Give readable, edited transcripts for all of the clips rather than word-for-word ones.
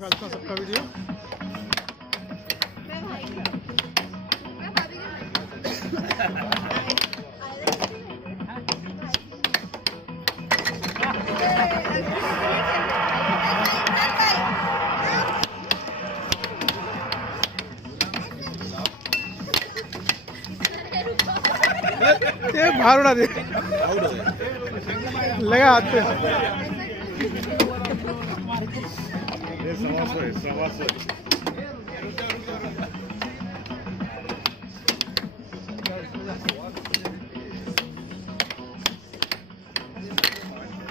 निकालता हूँ सबका वीडियो। ये बाहर उड़ा दे, लगा हाथ पे।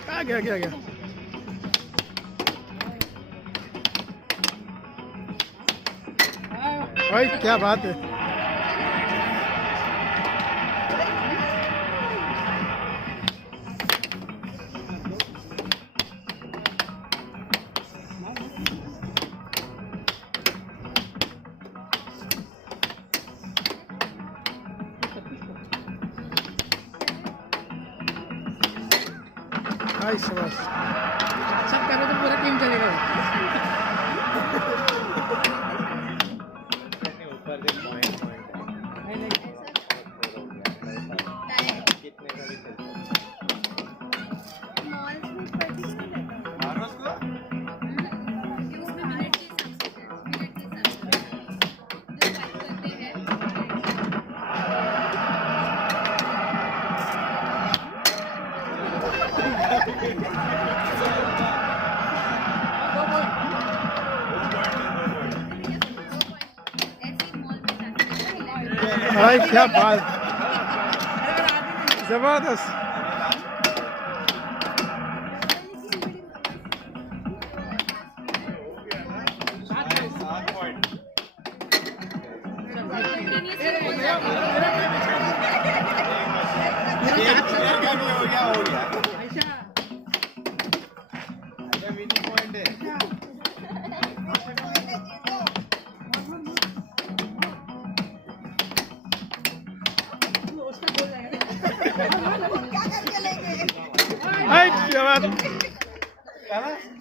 आ गया गया गया। भाई क्या बात है। भाई शाबाश, सब करो तो पूरा टीम चलेगा। भाई क्या बात, जबरदस्त। क्या बात।